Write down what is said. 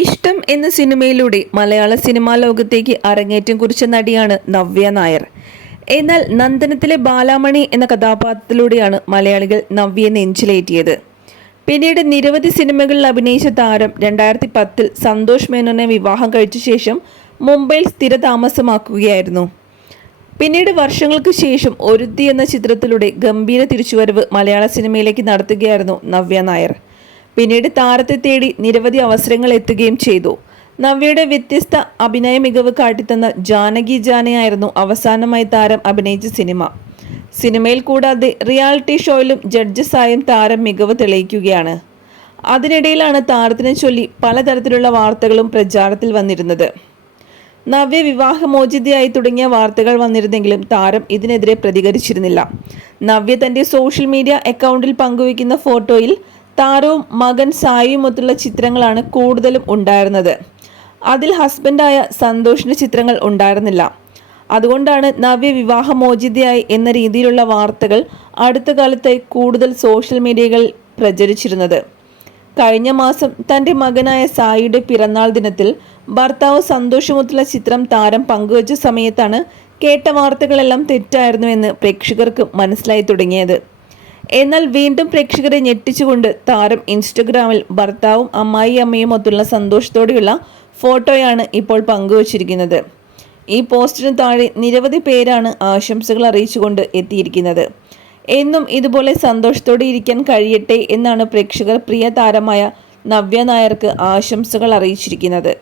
ഇഷ്ടം എന്ന സിനിമയിലൂടെ മലയാള സിനിമാ ലോകത്തേക്ക് അരങ്ങേറ്റം കുറിച്ച നടിയാണ് നവ്യ നായർ. എന്നാൽ നന്ദനത്തിലെ ബാലാമണി എന്ന കഥാപാത്രത്തിലൂടെയാണ് മലയാളികൾ നവ്യയെ നെഞ്ചിലേറ്റിയത്. പിന്നീട് നിരവധി സിനിമകളിൽ അഭിനയിച്ച താരം 2010 സന്തോഷ് മേനോനെ വിവാഹം കഴിച്ച ശേഷം മുംബൈയിൽ സ്ഥിരതാമസമാക്കുകയായിരുന്നു. പിന്നീട് വർഷങ്ങൾക്ക് ശേഷം ഒരുത്തി എന്ന ചിത്രത്തിലൂടെ ഗംഭീര തിരിച്ചുവരവ് മലയാള സിനിമയിലേക്ക് നടത്തുകയായിരുന്നു നവ്യ നായർ. പിന്നീട് താരത്തെ തേടി നിരവധി അവസരങ്ങൾ എത്തുകയും ചെയ്തു. നവ്യയുടെ വ്യത്യസ്ത അഭിനയ മികവ് കാട്ടിത്തന്ന ജാനകി ജാനയായിരുന്നു അവസാനമായി താരം അഭിനയിച്ച സിനിമ. സിനിമയിൽ കൂടാതെ റിയാലിറ്റി ഷോയിലും ജഡ്ജസായും താരം മികവ് തെളിയിക്കുകയാണ്. അതിനിടയിലാണ് താരത്തിനെ ചൊല്ലി പലതരത്തിലുള്ള വാർത്തകളും പ്രചാരത്തിൽ വന്നിരുന്നത്. നവ്യ വിവാഹമോചിതയായി തുടങ്ങിയ വാർത്തകൾ വന്നിരുന്നെങ്കിലും താരം ഇതിനെതിരെ പ്രതികരിച്ചിരുന്നില്ല. നവ്യ തന്റെ സോഷ്യൽ മീഡിയ അക്കൗണ്ടിൽ പങ്കുവയ്ക്കുന്ന ഫോട്ടോയിൽ താരവും മകൻ സായിയുമൊത്തുള്ള ചിത്രങ്ങളാണ് കൂടുതലും ഉണ്ടായിരുന്നത്. അതിൽ ഹസ്ബൻഡായ സന്തോഷിന്റെ ചിത്രങ്ങൾ ഉണ്ടായിരുന്നില്ല. അതുകൊണ്ടാണ് നവ്യ വിവാഹമോചിതയായി എന്ന രീതിയിലുള്ള വാർത്തകൾ അടുത്ത കാലത്തായി കൂടുതൽ സോഷ്യൽ മീഡിയകളിൽ പ്രചരിച്ചിരുന്നത്. കഴിഞ്ഞ മാസം തന്റെ മകനായ സായിയുടെ പിറന്നാൾ ദിനത്തിൽ ഭർത്താവ് സന്തോഷമൊത്തുള്ള ചിത്രം താരം പങ്കുവച്ച സമയത്താണ് കേട്ട വാർത്തകളെല്ലാം തെറ്റായിരുന്നുവെന്ന് പ്രേക്ഷകർക്ക് മനസ്സിലായി തുടങ്ങിയത്. എന്നാൽ വീണ്ടും പ്രേക്ഷകരെ ഞെട്ടിച്ചുകൊണ്ട് താരം ഇൻസ്റ്റഗ്രാമിൽ ഭർത്താവും അമ്മായിയമ്മയും ഒത്തുള്ള സന്തോഷത്തോടെയുള്ള ഫോട്ടോയാണ് ഇപ്പോൾ പങ്കുവച്ചിരിക്കുന്നത്. ഈ പോസ്റ്റിന് താഴെ നിരവധി പേരാണ് ആശംസകൾ അറിയിച്ചുകൊണ്ട് എത്തിയിരിക്കുന്നത്. എന്നും ഇതുപോലെ സന്തോഷത്തോടെ ഇരിക്കാൻ കഴിയട്ടെ എന്നാണ് പ്രേക്ഷകർ പ്രിയ താരമായ നവ്യ നായർക്ക് ആശംസകൾ അറിയിച്ചിരിക്കുന്നത്.